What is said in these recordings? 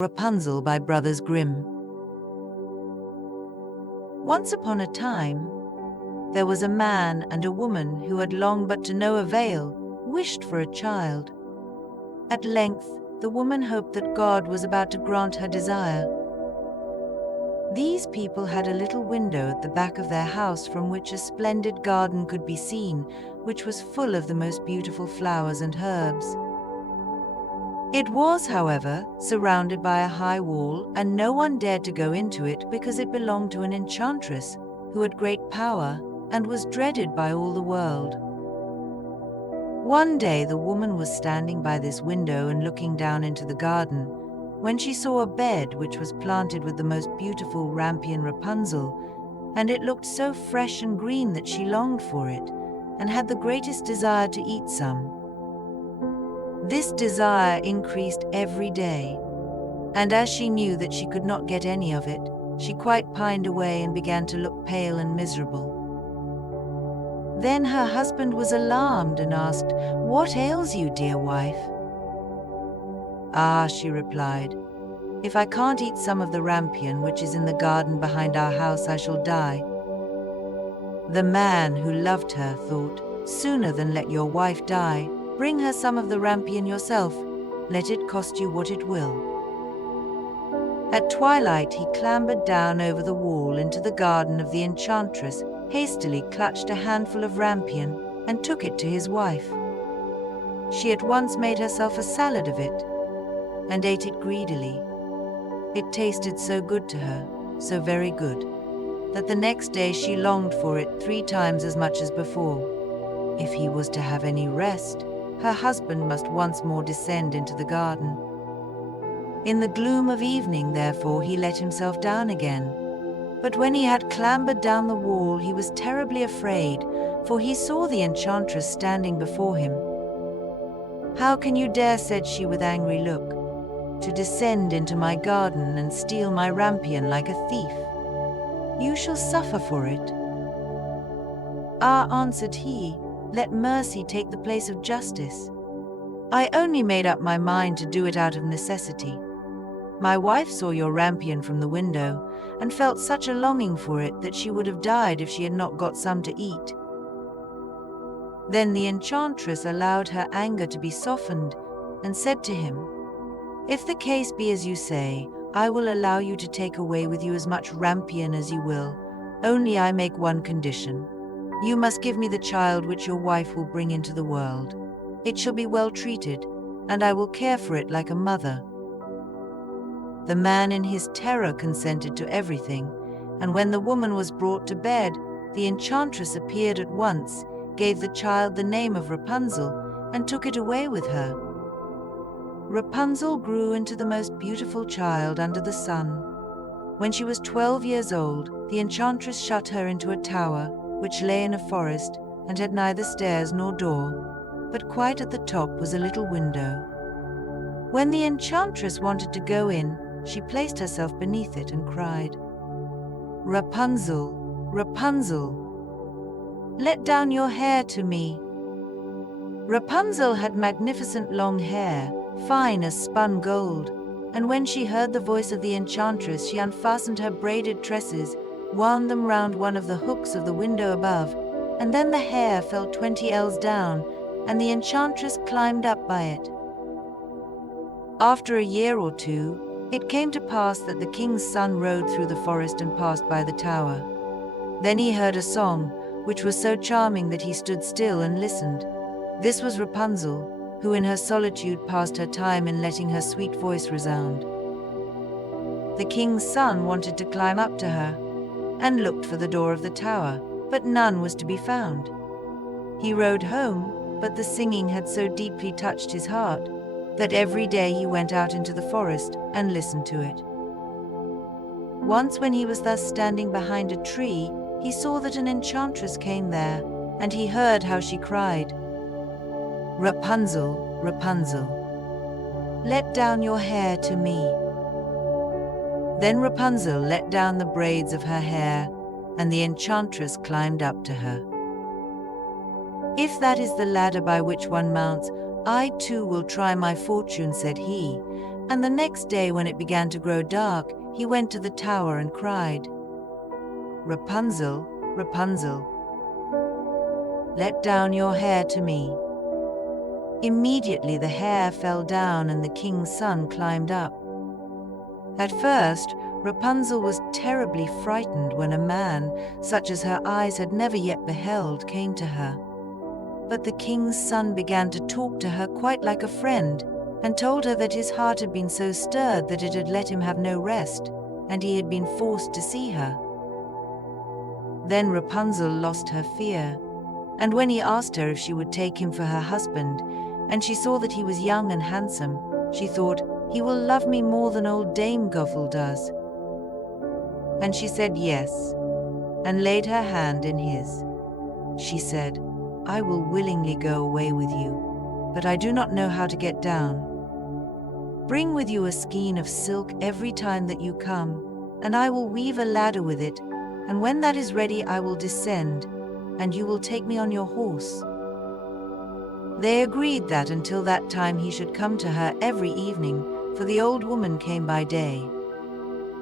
Rapunzel by Brothers Grimm. Once upon a time, there was a man and a woman who had long but to no avail wished for a child. At length, the woman hoped that God was about to grant her desire. These people had a little window at the back of their house from which a splendid garden could be seen, which was full of the most beautiful flowers and herbs. It was, however, surrounded by a high wall, and no one dared to go into it because it belonged to an enchantress who had great power and was dreaded by all the world. One day the woman was standing by this window and looking down into the garden when she saw a bed which was planted with the most beautiful rampion Rapunzel, and it looked so fresh and green that she longed for it and had the greatest desire to eat some. This desire increased every day, and as she knew that she could not get any of it, she quite pined away and began to look pale and miserable. Then her husband was alarmed and asked, "What ails you, dear wife?" "Ah," she replied, "if I can't eat some of the rampion which is in the garden behind our house, I shall die." The man, who loved her, thought, "Sooner than let your wife die, bring her some of the rampion yourself, let it cost you what it will." At twilight he clambered down over the wall into the garden of the enchantress, hastily clutched a handful of rampion, and took it to his wife. She at once made herself a salad of it, and ate it greedily. It tasted so good to her, so very good, that the next day she longed for it 3 times as much as before. If he was to have any rest, her husband must once more descend into the garden. In the gloom of evening, therefore, he let himself down again. But when he had clambered down the wall, he was terribly afraid, for he saw the enchantress standing before him. "How can you dare," said she with angry look, "to descend into my garden and steal my rampion like a thief? You shall suffer for it." "Ah," answered he, "let mercy take the place of justice. I only made up my mind to do it out of necessity. My wife saw your rampion from the window and felt such a longing for it that she would have died if she had not got some to eat." Then the enchantress allowed her anger to be softened and said to him, "If the case be as you say, I will allow you to take away with you as much rampion as you will, only I make one condition. You must give me the child which your wife will bring into the world. It shall be well treated, and I will care for it like a mother." The man in his terror consented to everything, and when the woman was brought to bed, the enchantress appeared at once, gave the child the name of Rapunzel, and took it away with her. Rapunzel grew into the most beautiful child under the sun. When she was 12 years old, the enchantress shut her into a tower, which lay in a forest, and had neither stairs nor door, but quite at the top was a little window. When the enchantress wanted to go in, she placed herself beneath it and cried, "Rapunzel, Rapunzel, let down your hair to me." Rapunzel had magnificent long hair, fine as spun gold, and when she heard the voice of the enchantress, she unfastened her braided tresses, wound them round one of the hooks of the window above, and then the hair fell 20 ells down, and the enchantress climbed up by it. After a year or 2, it came to pass that the king's son rode through the forest and passed by the tower. Then he heard a song, which was so charming that he stood still and listened. This was Rapunzel, who in her solitude passed her time in letting her sweet voice resound. The king's son wanted to climb up to her, and looked for the door of the tower, but none was to be found. He rode home, but the singing had so deeply touched his heart that every day he went out into the forest and listened to it. Once when he was thus standing behind a tree, he saw that an enchantress came there, and he heard how she cried, "Rapunzel, Rapunzel, let down your hair to me." Then Rapunzel let down the braids of her hair, and the enchantress climbed up to her. "If that is the ladder by which one mounts, I too will try my fortune," said he, And the next day, when it began to grow dark, he went to the tower and cried, "Rapunzel, Rapunzel, let down your hair to me." Immediately the hair fell down and the king's son climbed up. At first, Rapunzel was terribly frightened when a man, such as her eyes had never yet beheld, came to her. But the king's son began to talk to her quite like a friend, and told her that his heart had been so stirred that it had let him have no rest, and he had been forced to see her. Then Rapunzel lost her fear, and when he asked her if she would take him for her husband, and she saw that he was young and handsome, she thought, "He will love me more than old Dame Gothel does." And she said yes, and laid her hand in his. She said, "I will willingly go away with you, but I do not know how to get down. Bring with you a skein of silk every time that you come, and I will weave a ladder with it, and when that is ready I will descend, and you will take me on your horse." They agreed that until that time he should come to her every evening, for the old woman came by day.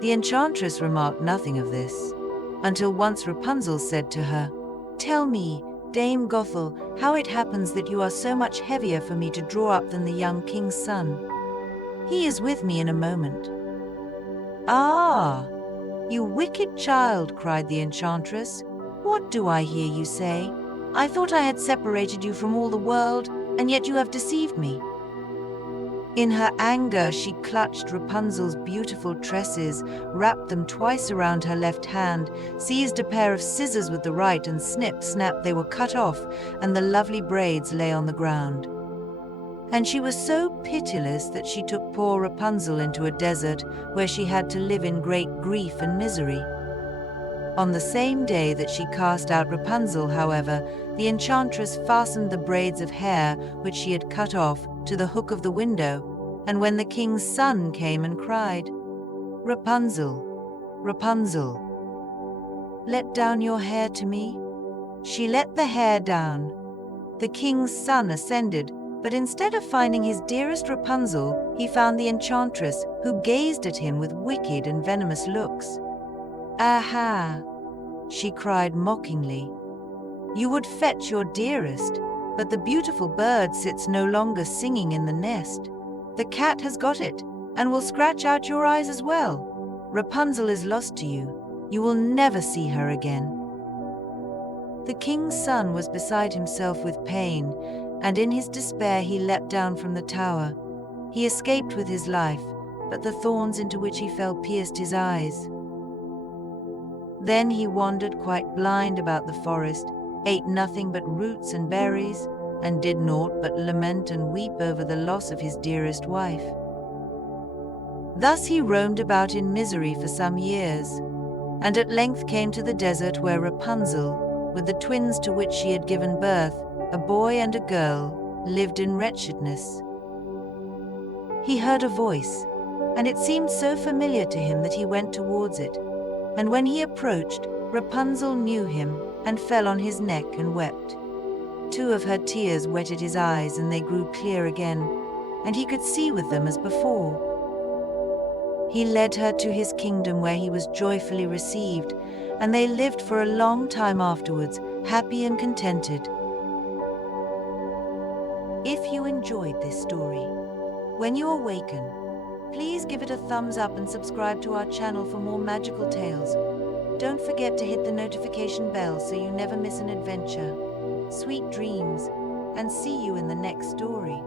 The enchantress remarked nothing of this, until once Rapunzel said to her, "Tell me, Dame Gothel, how it happens that you are so much heavier for me to draw up than the young king's son. He is with me in a moment." "Ah, you wicked child," cried the enchantress. "What do I hear you say? I thought I had separated you from all the world, and yet you have deceived me." In her anger, she clutched Rapunzel's beautiful tresses, wrapped them twice around her left hand, seized a pair of scissors with the right, and snip, snap, they were cut off, and the lovely braids lay on the ground. And she was so pitiless that she took poor Rapunzel into a desert, where she had to live in great grief and misery. On the same day that she cast out Rapunzel, however, the enchantress fastened the braids of hair which she had cut off to the hook of the window, and when the king's son came and cried, "Rapunzel, Rapunzel, let down your hair to me," she let the hair down. The king's son ascended, but instead of finding his dearest Rapunzel, he found the enchantress, who gazed at him with wicked and venomous looks. "Aha!" she cried mockingly. "You would fetch your dearest, but the beautiful bird sits no longer singing in the nest. The cat has got it, and will scratch out your eyes as well. Rapunzel is lost to you. You will never see her again." The king's son was beside himself with pain, and in his despair he leapt down from the tower. He escaped with his life, but the thorns into which he fell pierced his eyes. Then he wandered quite blind about the forest, ate nothing but roots and berries, and did naught but lament and weep over the loss of his dearest wife. Thus he roamed about in misery for some years, and at length came to the desert where Rapunzel, with the twins to which she had given birth, a boy and a girl, lived in wretchedness. He heard a voice, and it seemed so familiar to him that he went towards it. And when he approached, Rapunzel knew him, and fell on his neck and wept. 2 of her tears wetted his eyes, and they grew clear again, and he could see with them as before. He led her to his kingdom, where he was joyfully received, and they lived for a long time afterwards, happy and contented. If you enjoyed this story, when you awaken, please give it a thumbs up and subscribe to our channel for more magical tales. Don't forget to hit the notification bell so you never miss an adventure. Sweet dreams, and see you in the next story.